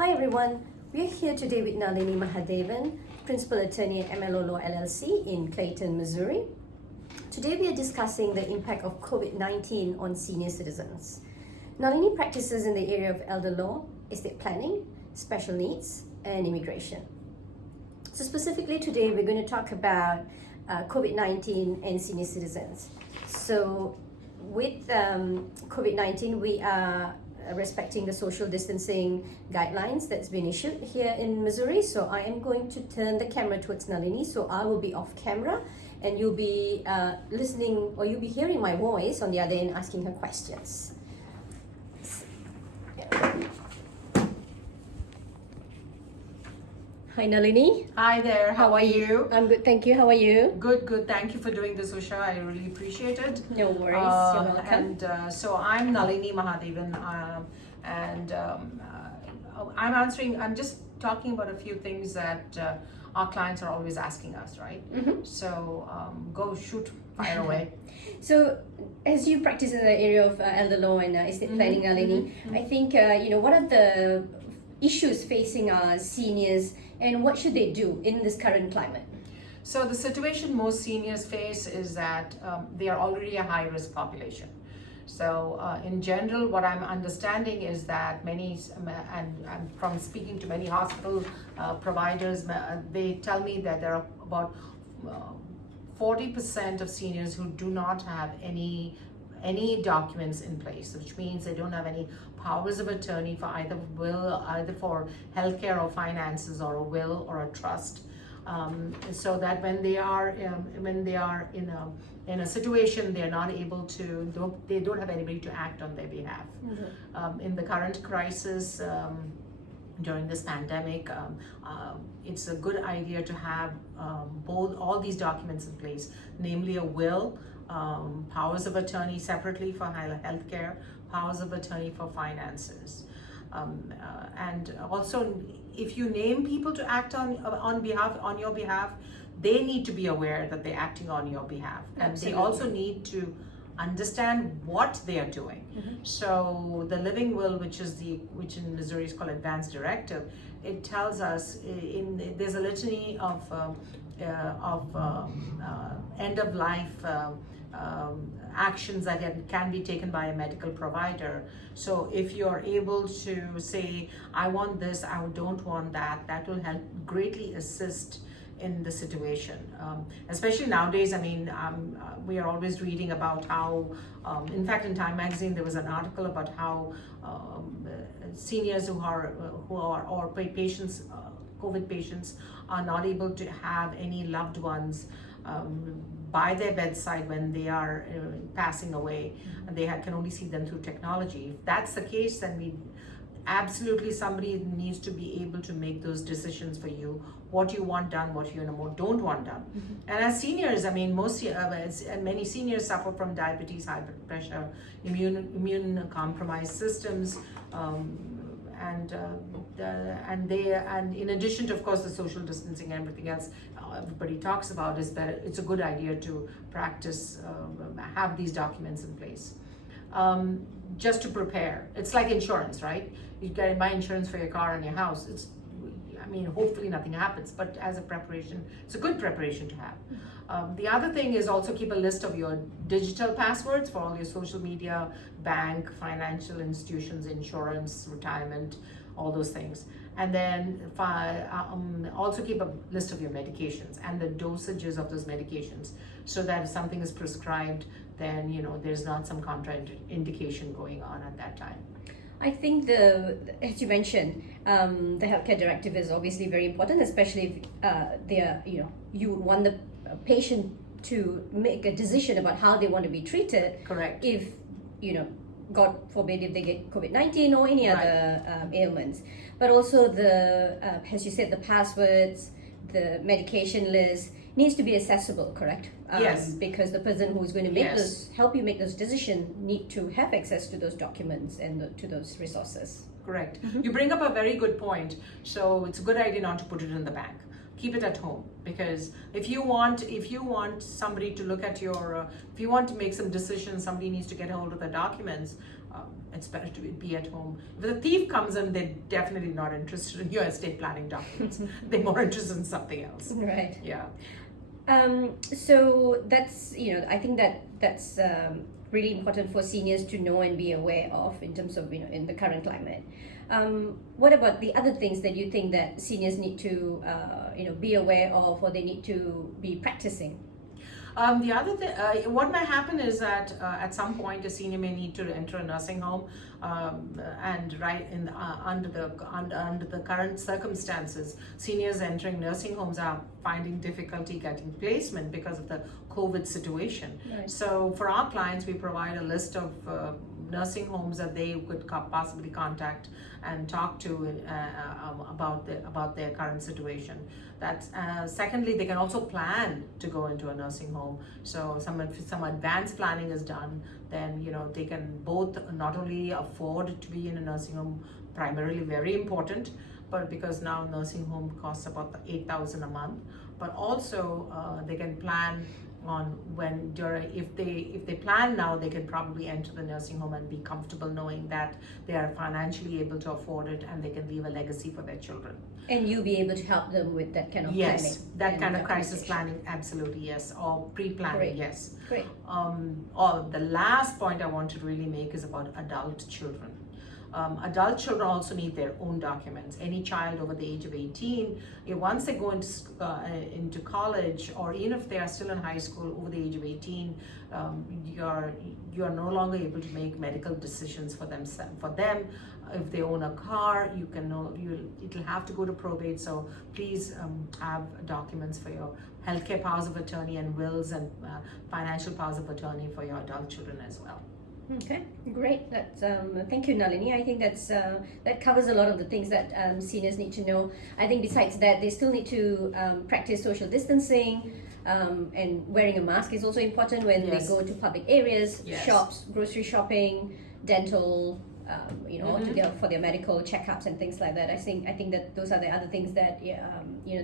Hi everyone, we're here today with Nalini Mahadevan, Principal Attorney at MLO Law LLC in Clayton, Missouri. Today we are discussing the impact of Covid-19 on senior citizens. Nalini practices in the area of elder law, estate planning, special needs, and immigration. So specifically today we're going to talk about COVID-19 and senior citizens. So with COVID-19, we are respecting the social distancing guidelines that's been issued here in Missouri. So I am going to turn the camera towards Nalini. So I will be off camera and you'll be listening, or you'll be hearing my voice on the other end asking her questions. Hi Nalini. Hi there, how are you? I'm good, thank you. How are you? Good. Thank you for doing this, Usha. I really appreciate it. No worries. You're welcome. And so I'm Nalini Mahadevan, I'm just talking about a few things that our clients are always asking us, right? Mm-hmm. So go shoot, fire away. So, as you practice in the area of elder law and estate planning, Nalini, I think what are the issues facing our seniors, and what should they do in this current climate? So the situation most seniors face is that they are already a high-risk population. So in general, what I'm understanding is that many, and from speaking to many hospital providers, they tell me that there are about 40% of seniors who do not have any documents in place, which means they don't have any powers of attorney for either for healthcare or finances, or a will or a trust. So that when they are in a situation, they are not able to, they don't have anybody to act on their behalf. Mm-hmm. In the current crisis, during this pandemic, it's a good idea to have all these documents in place, namely a will, powers of attorney separately for healthcare, powers of attorney for finances. And also, if you name people to act on your behalf, they need to be aware that they're acting on your behalf. And Absolutely. They also need to understand what they are doing. Mm-hmm. So the living will, which in Missouri is called Advanced Directive, it tells us there's a litany of end of life actions that can be taken by a medical provider. So if you're able to say, I want this, I don't want that, that will help greatly assist in the situation. Especially nowadays, we are always reading about how, in fact in Time magazine there was an article about how seniors who are patients, COVID patients, are not able to have any loved ones by their bedside when they are passing away, and they can only see them through technology. If that's the case, then absolutely somebody needs to be able to make those decisions for you, what you want done, what you don't want done. Mm-hmm. And as seniors, many seniors suffer from diabetes, high blood pressure, immune compromised systems, and in addition to, of course, the social distancing and everything else everybody talks about, is that it's a good idea to practice, have these documents in place. Just to prepare. It's like insurance, right? You can buy insurance for your car and your house. Hopefully nothing happens, but as a preparation, it's a good preparation to have. The other thing is also keep a list of your digital passwords for all your social media, bank, financial institutions, insurance, retirement, all those things. And then also keep a list of your medications and the dosages of those medications, so that if something is prescribed, then there's not some contraindication going on at that time. I think as you mentioned, the healthcare directive is obviously very important, especially if you want the patient to make a decision about how they want to be treated. Correct. If God forbid, if they get COVID-19 or any other ailments, but also as you said, the passwords, the medication list needs to be accessible, correct? Yes. Because the person who's going to help you make those decisions need to have access to those documents and to those resources. Correct. Mm-hmm. You bring up a very good point. So it's a good idea not to put it in the bank. Keep it at home, because if you want somebody to look at if you want to make some decisions, somebody needs to get hold of the documents. It's better to be at home. If the thief comes in, they're definitely not interested in your estate planning documents. They're more interested in something else. Right. Yeah. So that's, I think that's really important for seniors to know and be aware of in terms of, in the current climate. What about the other things that you think that seniors need to, be aware of, or they need to be practicing? The other thing, what may happen is that at some point a senior may need to enter a nursing home, and under the current circumstances, seniors entering nursing homes are finding difficulty getting placement because of the COVID situation. Right. So for our clients, we provide a list of nursing homes that they could possibly contact and talk to about their current situation. That's secondly, they can also plan to go into a nursing home. So some advanced planning is done. Then they can both not only afford to be in a nursing home, primarily very important, but because now nursing home costs about $8,000 a month, but also they can plan on if they plan now, they can probably enter the nursing home and be comfortable knowing that they are financially able to afford it and they can leave a legacy for their children. And you'll be able to help them with that kind of planning. Yes, that kind of crisis planning, absolutely, yes, or pre-planning. Great. Yes. Great. The last point I want to really make is about adult children. Adult children also need their own documents. Any child over the age of 18, once they go into college, or even if they are still in high school over the age of 18, you are no longer able to make medical decisions for them. If they own a car, it'll have to go to probate. So please have documents for your healthcare powers of attorney and wills and financial powers of attorney for your adult children as well. Okay, great. That's thank you, Nalini. I think that covers a lot of the things that seniors need to know. I think besides that, they still need to practice social distancing, and wearing a mask is also important when Yes. they go to public areas, Yes. shops, grocery shopping, dental, for their medical checkups and things like that. I think that those are the other things that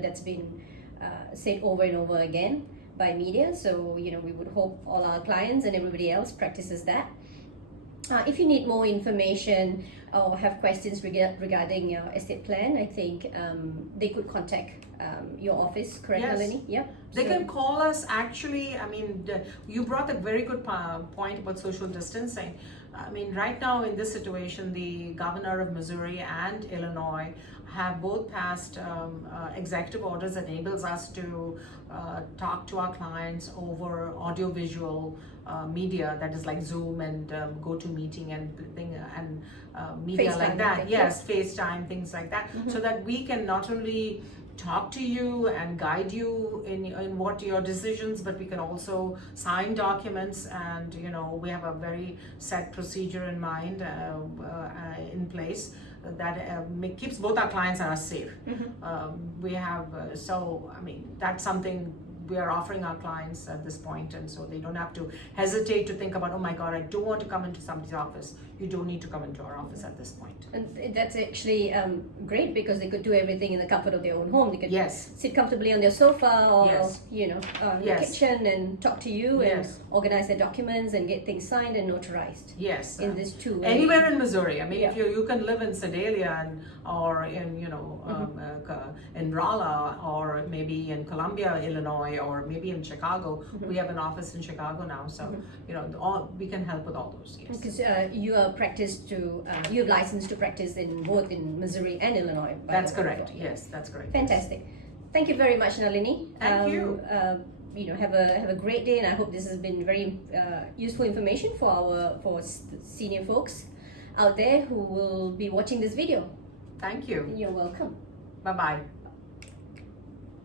that's been said over and over again by media. So we would hope all our clients and everybody else practices that. If you need more information or have questions regarding your estate plan, I think they could contact your office, correct, Yes. Nalini? Yeah. They can call us. Actually, you brought a very good point about social distancing. Right now in this situation, the governor of Missouri and Illinois have both passed executive orders that enables us to talk to our clients over audiovisual media, that is like Zoom and GoToMeeting and media FaceTime, like that. I think, Yes, FaceTime, things like that, Mm-hmm. so that we can not only talk to you and guide you in what your decisions, but we can also sign documents, and we have a very set procedure in mind in place that keeps both our clients and us safe. Mm-hmm. We have that's something we are offering our clients at this point, and so they don't have to hesitate to think about, oh my god, I don't want to come into somebody's office. You don't need to come into our office at this point. And that's actually great, because they could do everything in the comfort of their own home. They could Yes. sit comfortably on their sofa or Yes. in the Yes. kitchen and talk to you and Yes. organize their documents and get things signed and notarized Yes. in this two-way. Anywhere in Missouri. Yeah. If you can live in Sedalia or in in Rolla, or maybe in Columbia, Illinois, or maybe in Chicago. We have an office in Chicago now, so we can help with all those. Yes. Because you have license to practice in both in Missouri and Illinois. by That's the way. correct. Yes, that's correct. Fantastic. Thank you very much, Nalini. Thank you. Have a great day, and I hope this has been very useful information for senior folks out there who will be watching this video. Thank you. You're welcome. Bye bye.